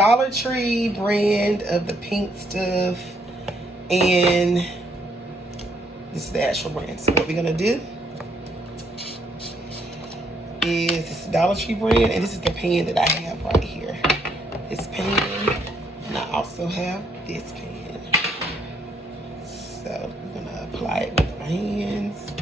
Dollar Tree brand of the pink stuff, and this is the actual brand. So what we're gonna do is this Dollar Tree brand, and this is the pan that I have right here. This pan, and I also have this pan. So we're gonna apply it with our hands.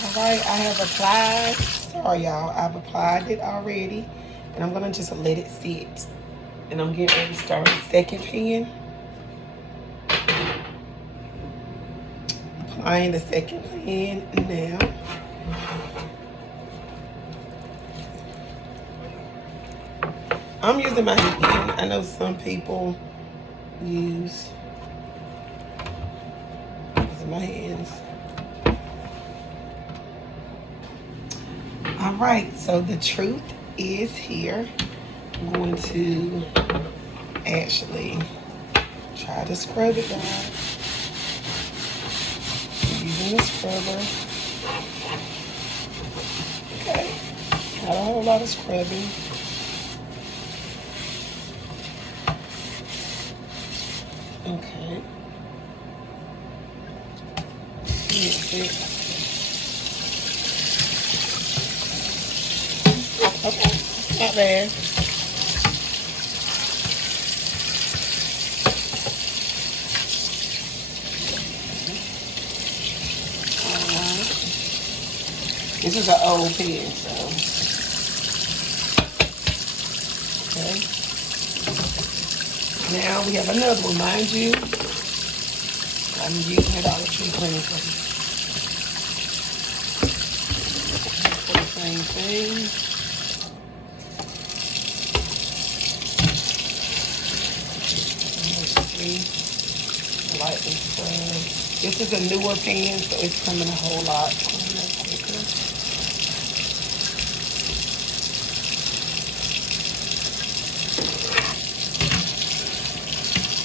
All right, I have applied, sorry y'all, I've applied it already, and I'm gonna just let it sit. And I'm getting ready to start the second pan. Applying the second pan now. I'm using my hand. I know some people use my hands. All right, so the truth is here. I'm going to actually try to scrub it, guys. Using the scrubber. Okay, not a whole lot of scrubbing. Okay. Okay, not bad. This is an old pen, so. Okay. Now we have another one, mind you. I'm using a Dollar Tree cleaning plate. For the same thing. I like this one. This is a newer pan, so it's coming a whole lot quicker.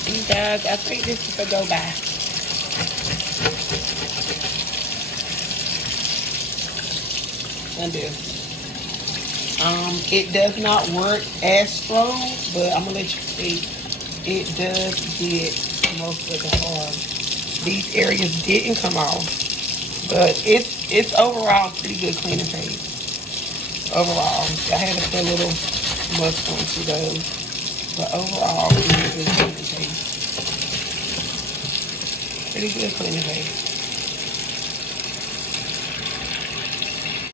You guys, I think this is a go by. I do. It does not work as strong, but I'm gonna let you see. It does get most of the harm. These areas didn't come off, but it's overall pretty good cleaning paste. Overall, I had to put a little musk onto those, but overall, pretty good cleaning paste. Pretty good cleaning paste.